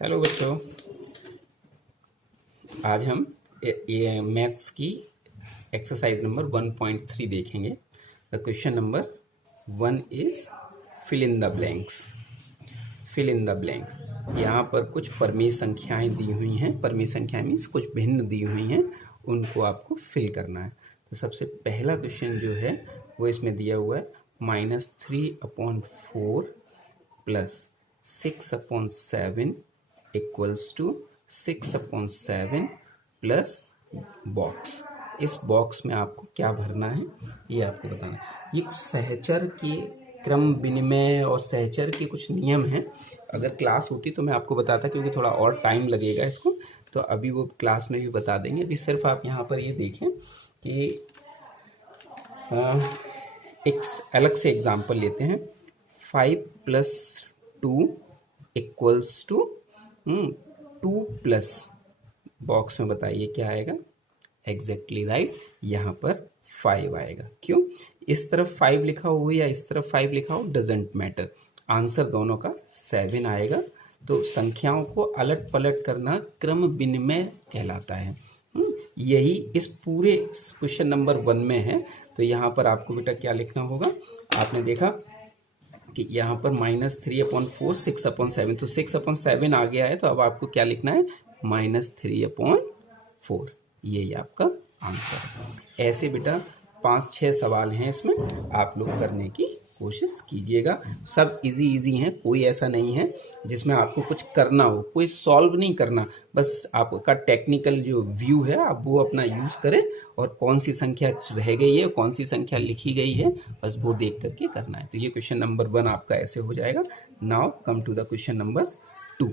Hello बच्चों, आज हम मैथ्स की एक्सरसाइज नंबर 1.3 देखेंगे। The question number 1 is fill in the blanks. Fill in the blanks, यहाँ पर कुछ परमेय संख्याएं दी हुई हैं। परमेय संख्याएं मीन्स कुछ भिन्न दी हुई हैं, उनको आपको फिल करना है। तो सबसे पहला क्वेश्चन जो है वो इसमें दिया हुआ है -3/4 plus 6/7 equals to 6/7 plus box. इस बॉक्स में आपको क्या भरना है ये आपको बताना है। ये कुछ सहचर के क्रम विनिमय और सहचर के कुछ नियम हैं। अगर क्लास होती तो मैं आपको बताता, क्योंकि थोड़ा और टाइम लगेगा इसको, तो अभी वो क्लास में भी बता देंगे। अभी सिर्फ आप यहाँ पर ये देखें कि एक अलग से एग्जाम्पल लेते हैं। 5 + 2 इक्वल्स टू 2 प्लस, बॉक्स में बताइए क्या आएगा। एग्जैक्टली राइट, यहाँ पर 5 आएगा। क्यों? इस तरफ 5 लिखा हो या इस तरफ 5 लिखा हो, डजेंट मैटर, आंसर दोनों का 7 आएगा। तो संख्याओं को अलट पलट करना क्रम विनिमय कहलाता है। यही इस पूरे क्वेश्चन नंबर 1 में है। तो यहाँ पर आपको बेटा क्या लिखना होगा, आपने देखा कि यहाँ पर -3/4 6/7, तो 6/7 आ गया है। तो अब आपको क्या लिखना है, -3/4, यही आपका आंसर है। ऐसे बेटा 5-6 सवाल हैं इसमें, आप लोग करने की कोशिश कीजिएगा। सब इजी हैं, कोई ऐसा नहीं है जिसमें आपको कुछ करना हो, कोई सॉल्व नहीं करना। बस आपका टेक्निकल जो व्यू है आप वो अपना यूज करें, और कौन सी संख्या रह गई है, कौन सी संख्या लिखी गई है, बस वो देख करके करना है। तो ये क्वेश्चन नंबर 1 आपका ऐसे हो जाएगा। Now come to the question number 2।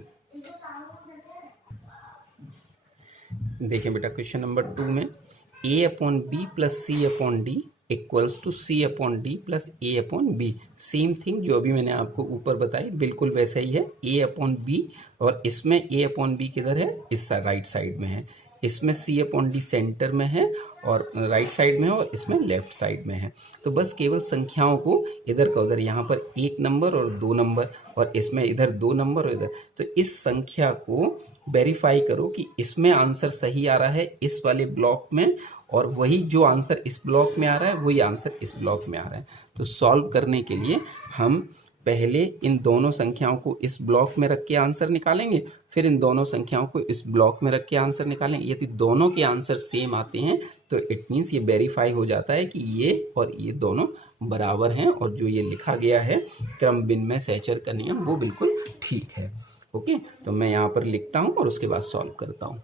देखें बेटा, क्वेश्चन नंबर 2 में a/b + c/d equals to c/d plus a/b। Same thing जो अभी मैंने आपको ऊपर बताई, बिल्कुल वैसा ही है। a/b, और इसमें a/b किधर है, इस राइट साइड में है। इसमें c/d सेंटर में है और राइट साइड में है, और इसमें लेफ्ट साइड में है। तो बस केवल संख्याओं को इधर का उधर, यहाँ पर 1 नंबर और 2 नंबर, और इसमें इधर 2 नंबर और इधर, तो इस संख्या को वेरीफाई करो कि इसमें आंसर सही आ रहा है इस वाले ब्लॉक में, और वही जो आंसर इस ब्लॉक में आ रहा है वही आंसर इस ब्लॉक में आ रहा है। तो सॉल्व करने के लिए हम पहले इन दोनों संख्याओं को इस ब्लॉक में रख के आंसर निकालेंगे, फिर इन दोनों संख्याओं को इस ब्लॉक में रख के आंसर निकालेंगे। यदि दोनों के आंसर सेम आते हैं तो इट मीन्स ये वेरीफाई हो जाता है कि ये और ये दोनों बराबर हैं, और जो ये लिखा गया है क्रम विनिमय सहचर का नियम वो बिल्कुल ठीक है। ओके, तो मैं यहाँ पर लिखता हूँ और उसके बाद सॉल्व करता हूँ।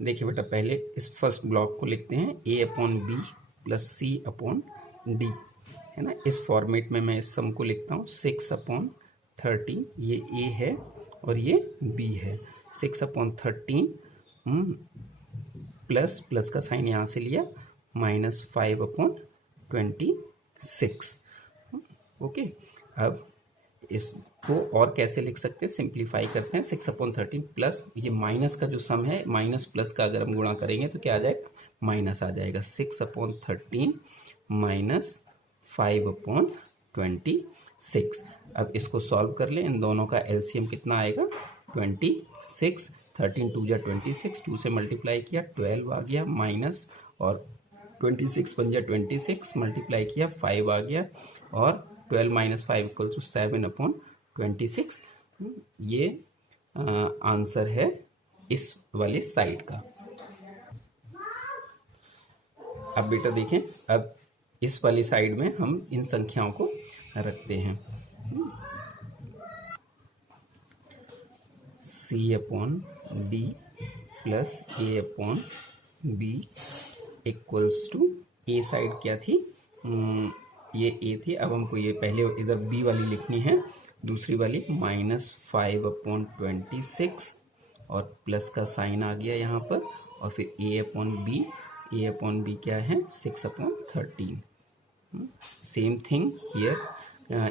देखिए बेटा, पहले इस फर्स्ट ब्लॉक को लिखते हैं a/b + c/d, है ना। इस फॉर्मेट में मैं इस सम को लिखता हूँ 6/13, ये a है और ये b है। 6/13 प्लस का साइन यहाँ से लिया, -5/26। ओके, अब इसको और कैसे लिख सकते हैं, सिंप्लीफाई करते हैं। 6/13 प्लस ये माइनस का जो सम है, माइनस प्लस का अगर हम गुणा करेंगे तो क्या आ जाएगा, माइनस आ जाएगा। 6/13 - 5/26। अब इसको सॉल्व कर लें, इन दोनों का एलसीएम कितना आएगा, 26। 13 2 जा 26, 2 से मल्टीप्लाई किया 12 आ गया, माइनस, और 26 बन जा 26, मल्टीप्लाई किया 5 आ गया, और 12 - 5 = 7/26। ये आंसर है इस वाले साइड का। अब बेटा देखें, अब इस वाली साइड में हम इन संख्याओं को रखते हैं। c/d plus a/b equals to, A side क्या थी, ये ए थी। अब हमको ये पहले इधर बी वाली लिखनी है, दूसरी वाली -5/26, और प्लस का साइन आ गया यहाँ पर, और फिर a/b क्या है, 6/13। सेम थिंग हियर,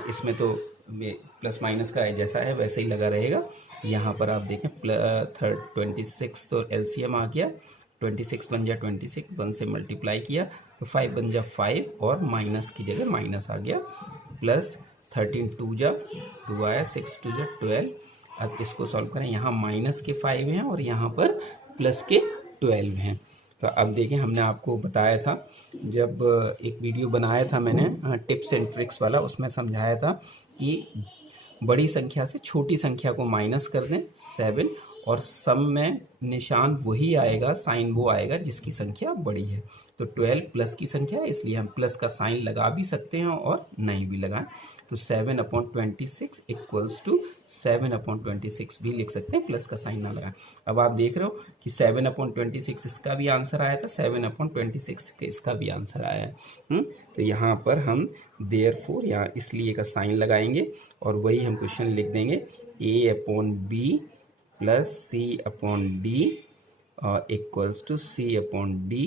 इसमें तो प्लस माइनस का जैसा है वैसा ही लगा रहेगा। यहाँ पर आप देखें 26, तो एलसीएम आ गया, 26 बन जा 26, 1 से मल्टीप्लाई किया तो 5 बन जा 5, और माइनस की जगह माइनस आ गया, प्लस 13 टू जा 2 आया, 6 टू जा 12। अब इसको सॉल्व करें, यहाँ माइनस के 5 हैं और यहाँ पर प्लस के 12 हैं। तो अब देखें, हमने आपको बताया था, जब एक वीडियो बनाया था मैंने टिप्स एंड ट्रिक्स वाला, उसमें समझाया था कि बड़ी संख्या से छोटी संख्या को माइनस कर दें 7, और सम में निशान वही आएगा, साइन वो आएगा जिसकी संख्या बड़ी है। तो 12 प्लस की संख्या है, इसलिए हम प्लस का साइन लगा भी सकते हैं और नहीं भी लगाएं। तो 7/26 इक्वल्स टू 7/26 भी लिख सकते हैं, प्लस का साइन ना लगाएं। अब आप देख रहे हो कि 7/26 इसका भी आंसर आया था, 7/26 इसका भी आंसर आया है। तो यहाँ पर हम देयरफॉर यहाँ इसलिए का साइन लगाएंगे और वही हम क्वेश्चन लिख देंगे, A/B plus C/D equals to C/D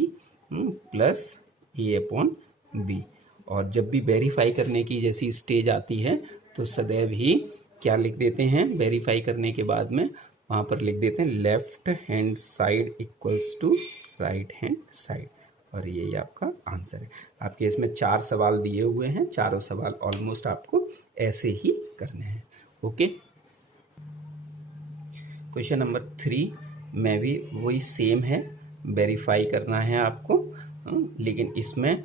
plus A/B। और जब भी वेरीफाई करने की जैसी स्टेज आती है तो सदैव ही क्या लिख देते हैं, वेरीफाई करने के बाद में वहाँ पर लिख देते हैं left hand side equals to right hand side, और यही आपका आंसर है। आपके इसमें 4 सवाल दिए हुए हैं, चारों सवाल ऑलमोस्ट आपको ऐसे ही करने हैं। ओके, क्वेश्चन नंबर 3 में भी वही सेम है, वेरीफाई करना है आपको, लेकिन इसमें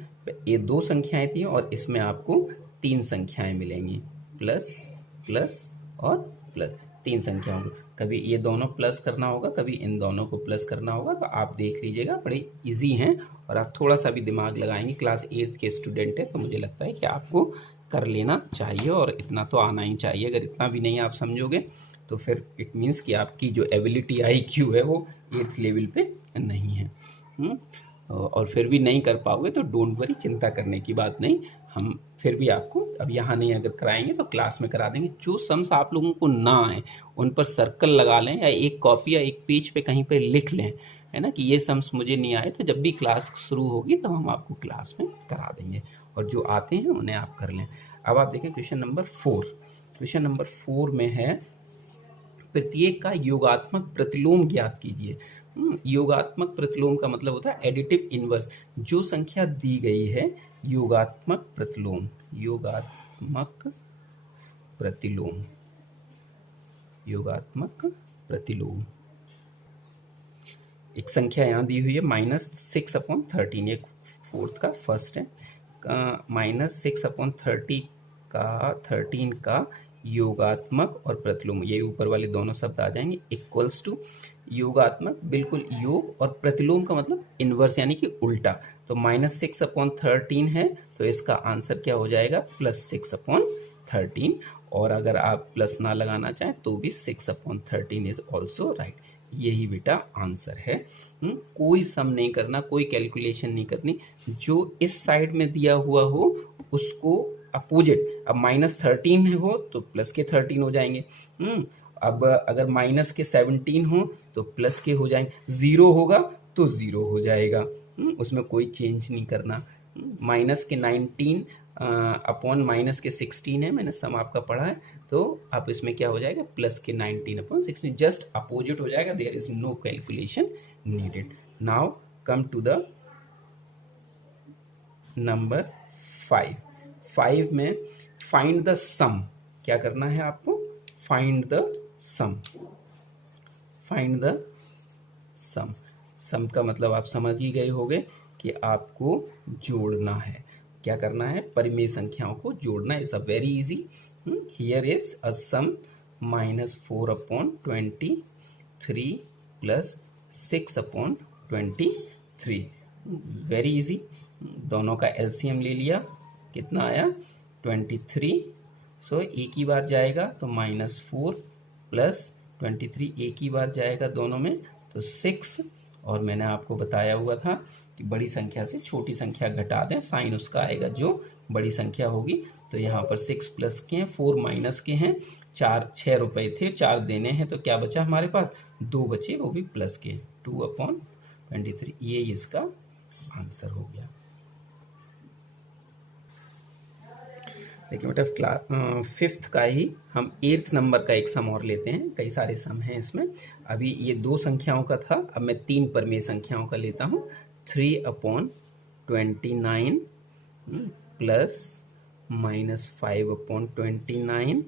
ये 2 संख्याएं थी और इसमें आपको 3 संख्याएं मिलेंगी, प्लस प्लस और प्लस, 3 संख्याओं को कभी ये दोनों प्लस करना होगा, कभी इन दोनों को प्लस करना होगा। तो आप देख लीजिएगा, बड़े इजी हैं और आप थोड़ा सा भी दिमाग लगाएंगे, क्लास 8 के स्टूडेंट है तो मुझे लगता है कि आपको कर लेना चाहिए और इतना तो आना ही चाहिए। अगर इतना भी नहीं आप समझोगे तो फिर इट मीन्स कि आपकी जो एबिलिटी IQ है वो 8th लेवल पे नहीं है। और फिर भी नहीं कर पाओगे तो डोंट वरी, चिंता करने की बात नहीं, हम फिर भी आपको अब यहाँ नहीं अगर कराएंगे तो क्लास में करा देंगे। जो सम्स आप लोगों को ना आए उन पर सर्कल लगा लें या एक कॉपी या एक पेज पे कहीं पे लिख लें, है ना, कि ये सम्स मुझे नहीं आए, तो जब भी क्लास शुरू होगी तब हम आपको क्लास में करा देंगे, और जो आते हैं उन्हें आप कर लें। अब आप देखें क्वेश्चन नंबर 4। क्वेश्चन नंबर 4 में है, प्रत्येक का योगात्मक प्रतिलोम ज्ञात कीजिए। योगात्मक प्रतिलोम का मतलब होता है एडिटिव इनवर्स। जो संख्या दी गई है, योगात्मक प्रतिलोम, योगात्मक प्रतिलोम, योगात्मक प्रतिलोम। एक संख्या यहाँ दी हुई है -6/13, ये 4th का फर्स्ट है, -6/13 का 13 का योगात्मक और प्रतिलोम, ये ऊपर वाले दोनों शब्द आ जाएंगे, इक्वल्स टू योगात्मक बिल्कुल योग, और प्रतिलोम का मतलब इनवर्स यानी कि उल्टा। तो -6/13 है तो इसका आंसर क्या हो जाएगा, +6/13, और अगर आप प्लस ना लगाना चाहें तो भी 6/13 इज ऑल्सो राइट। यही बेटा आंसर है। कोई सम नहीं करना, कोई कैलकुलेशन नहीं करनी, जो इस साइड में दिया हुआ हो उसको अपोजिट, अब -13 हो तो प्लस के 13 हो जाएंगे, अब अगर माइनस के 17 हो तो प्लस के हो जाएंगे, 0 होगा तो 0 हो जाएगा, उसमें कोई चेंज नहीं करना। माइनस के 19 अपॉन माइनस के 16 है, मैंने सम आपका पढ़ा है, तो आप इसमें क्या हो जाएगा, प्लस के 19/16, जस्ट अपोजिट हो जाएगा, there is no calculation needed. Now come to the number 5। 5 में फाइंड द सम, क्या करना है आपको, find the sum, find the sum. Sum का मतलब आप समझ ही गए होंगे कि आपको जोड़ना है, क्या करना है, परिमेय संख्याओं को जोड़ना। Is a very easy, here is a sum -4/23 plus 6/23, very easy. दोनों का एलसीएम ले लिया, कितना आया, 23। सो एक ही बार जाएगा तो -4 प्लस 23 एक ही बार जाएगा दोनों में तो 6, और मैंने आपको बताया हुआ था कि बड़ी संख्या से छोटी संख्या घटा दें, साइन उसका आएगा जो बड़ी संख्या होगी। तो यहाँ पर 6 प्लस के हैं, 4 माइनस के हैं, 6 रुपए थे, 4 देने हैं, तो क्या बचा हमारे पास, 2 बचे, वो भी प्लस के, 2/23, ये इसका आंसर हो गया। देखिए बेटा, क्लास 5th का ही हम 8th नंबर का एक सम और लेते हैं, कई सारे सम हैं इसमें। अभी ये 2 संख्याओं का था, अब मैं 3 परिमेय संख्याओं का लेता हूँ। 3/29 प्लस -5/29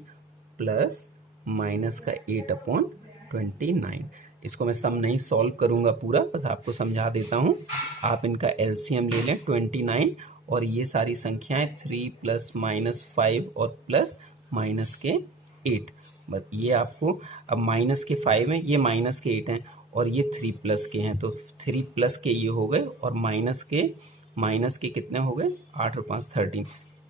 प्लस माइनस का 8/29। इसको मैं सम नहीं सॉल्व करूँगा पूरा, बस आपको समझा देता हूँ। आप इनका एलसीएम ले लें 29, और ये सारी संख्याएं 3 + -5 और प्लस माइनस के 8। बस ये आपको, अब माइनस के 5 हैं, ये माइनस के 8 हैं, और ये 3 प्लस के हैं, तो 3 प्लस के ये हो गए, और माइनस के कितने हो गए, 8 और 5 13,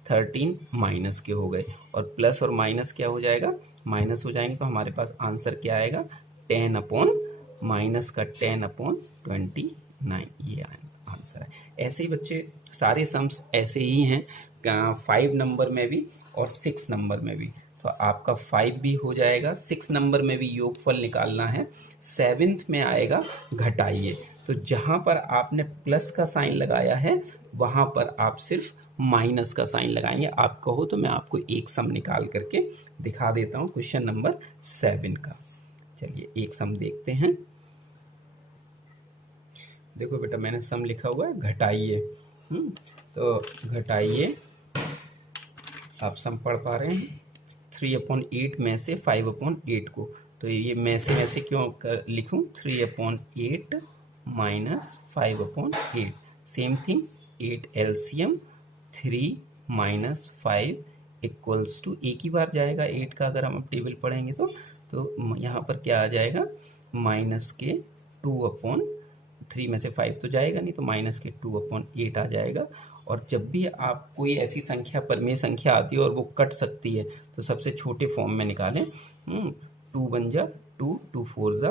13 माइनस के हो गए, और प्लस और माइनस क्या हो जाएगा, माइनस हो जाएंगे, तो हमारे पास आंसर क्या आएगा, 10/-10/29, ये आंसर है। ऐसे ही बच्चे सारे सम्स ऐसे ही हैं 5 नंबर में भी और 6 नंबर में भी। तो आपका 5 भी हो जाएगा, 6 नंबर में भी योगफल निकालना है, 7th में आएगा घटाइए। तो जहां पर आपने प्लस का साइन लगाया है वहां पर आप सिर्फ माइनस का साइन लगाएंगे। आप कहो तो मैं आपको एक सम निकाल करके दिखा देता हूं क्वेश्चन नंबर 7 का। चलिए एक सम देखते हैं। देखो बेटा, मैंने सम लिखा हुआ है घटाइए। तो घटाइए, आप सम पढ़ पा रहे हैं, 3/8 में से 5/8 को, तो ये में से क्यों लिखूं, 3/8 minus 5/8, same thing, 8 LCM 3 - 5 equals to, एक ही बार जाएगा 8 का, अगर हम टेबल पढ़ेंगे तो यहाँ पर क्या आ जाएगा, माइनस के 2/3 में से 5 तो जाएगा नहीं, तो माइनस के 2/8 आ जाएगा। और जब भी आप कोई ऐसी संख्या, परमेय संख्या आती है और वो कट सकती है, तो सबसे छोटे फॉर्म में निकालें। 2 1 जा 2, 2 4 जा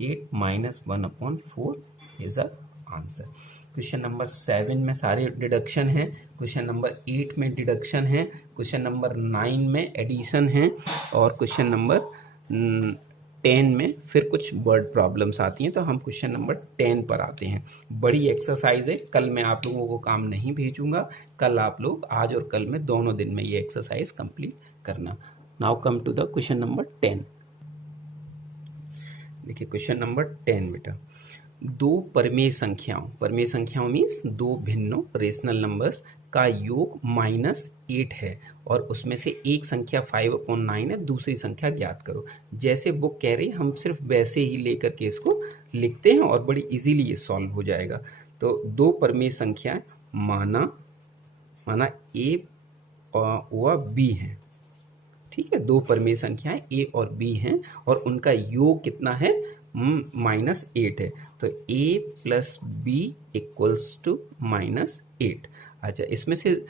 8 -1/4 is the answer. Question number 7 में सारे डिडक्शन है, क्वेश्चन नंबर 8 में डिडक्शन है, क्वेश्चन नंबर 9 में एडिशन है, और क्वेश्चन नंबर 10 में फिर कुछ वर्ड प्रॉब्लम्स आती हैं। तो हम क्वेश्चन नंबर 10 पर आते हैं। बड़ी एक्सरसाइज है, कल मैं आप लोगों को काम नहीं भेजूंगा, कल आप लोग, आज और कल में दोनों दिन में ये एक्सरसाइज कंप्लीट करना। Now come to the question number 10। देखिए क्वेश्चन नंबर 10 बेटा, दो परमेय संख्याओं मीन्स दो भिन्नों रेशनल नंबर्स का योग -8 है, और उसमें से एक संख्या 5/9 है, दूसरी संख्या ज्ञात करो। जैसे बुक कह रही है हम सिर्फ वैसे ही लेकर के इसको लिखते हैं और बड़ी इजीली ये सॉल्व हो जाएगा। तो दो परमेय संख्याएं माना A और B हैं, ठीक है, दो परमेय संख्याएं A और B हैं, और उनका योग कितना है, -8 है। तो A + B = -8। अच्छा, इसमें से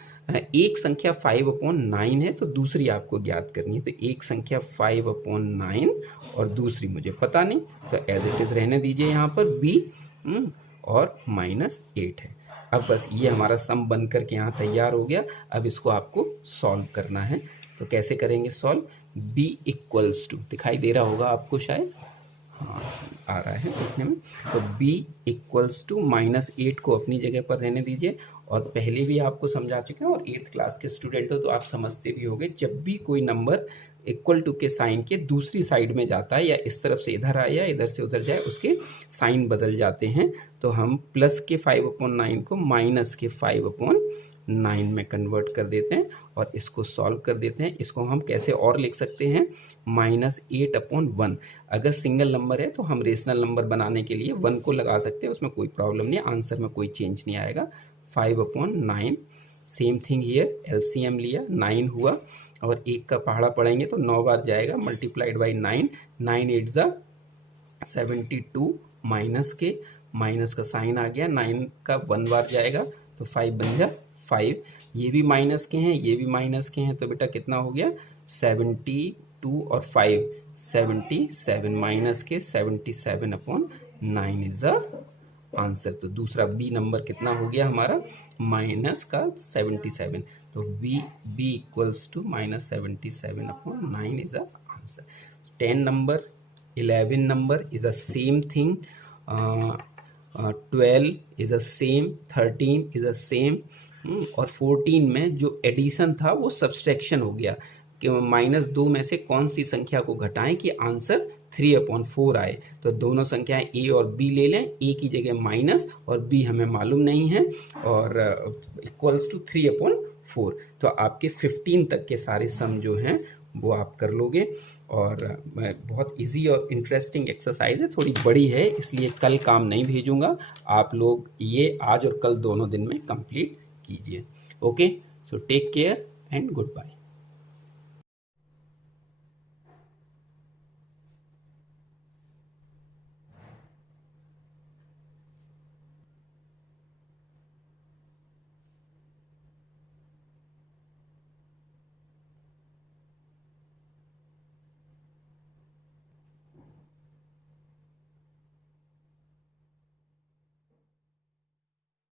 एक संख्या 5/9 है, तो दूसरी आपको ज्ञात करनी है। तो एक संख्या 5/9 और दूसरी मुझे पता नहीं, तो एज इट इज रहने दीजिए यहाँ पर B और -8 है। अब बस ये हमारा सम बन करके यहाँ तैयार हो गया। अब इसको आपको सॉल्व करना है। तो कैसे करेंगे सॉल्व, B = दिखाई दे रहा होगा आपको शायद, हाँ आ रहा है देखने में। तो B = -8 को अपनी जगह पर रहने दीजिए, और पहले भी आपको समझा चुके हैं, और 8th क्लास के स्टूडेंट हो तो आप समझते भी होंगे, जब भी कोई नंबर इक्वल टू के साइन के दूसरी साइड में जाता है, या इस तरफ से इधर आए या इधर से उधर जाए, उसके साइन बदल जाते हैं। तो हम प्लस के 5/9 को माइनस के 5/9 में कन्वर्ट कर देते हैं, और इसको सॉल्व कर देते हैं। इसको हम कैसे और लिख सकते हैं, -8/1। अगर सिंगल नंबर है तो हम रेशनल नंबर बनाने के लिए 1 को लगा सकते हैं, उसमें कोई प्रॉब्लम नहीं, आंसर में कोई चेंज नहीं आएगा। 5/9, सेम थिंग हियर, एलसीएम लिया, 9 हुआ, और एक का पहाड़ा पढ़ेंगे तो 9 बार जाएगा, मल्टीप्लाइड बाई 9, 9 8 जा 72, माइनस का साइन आ गया, 9 का 1 बार जाएगा, तो 5 बन जा 5। ये भी माइनस के हैं, ये भी माइनस के हैं, तो बेटा कितना हो गया, 72 और 5 77, माइनस के 77/9 इज द आंसर। तो दूसरा बी नंबर कितना हो गया हमारा, माइनस का 77, तो B = -77/9 is the answer. 10 number, 11 number is the same thing, 12 is the same, 13 is the same, और 14 में जो एडिशन था वो सब्सट्रैक्शन हो गया कि -2 में से कौन सी संख्या को घटाएं कि आंसर 3/4 आए। तो दोनों संख्याएं A और B ले लें, A की जगह माइनस और B हमें मालूम नहीं है, और = 3/4 4। तो आपके 15 तक के सारे सम जो हैं वो आप कर लोगे। और बहुत इजी और इंटरेस्टिंग एक्सरसाइज है, थोड़ी बड़ी है इसलिए कल काम नहीं भेजूंगा, आप लोग ये आज और कल दोनों दिन में कंप्लीट कीजिए। Okay, so take care and good bye.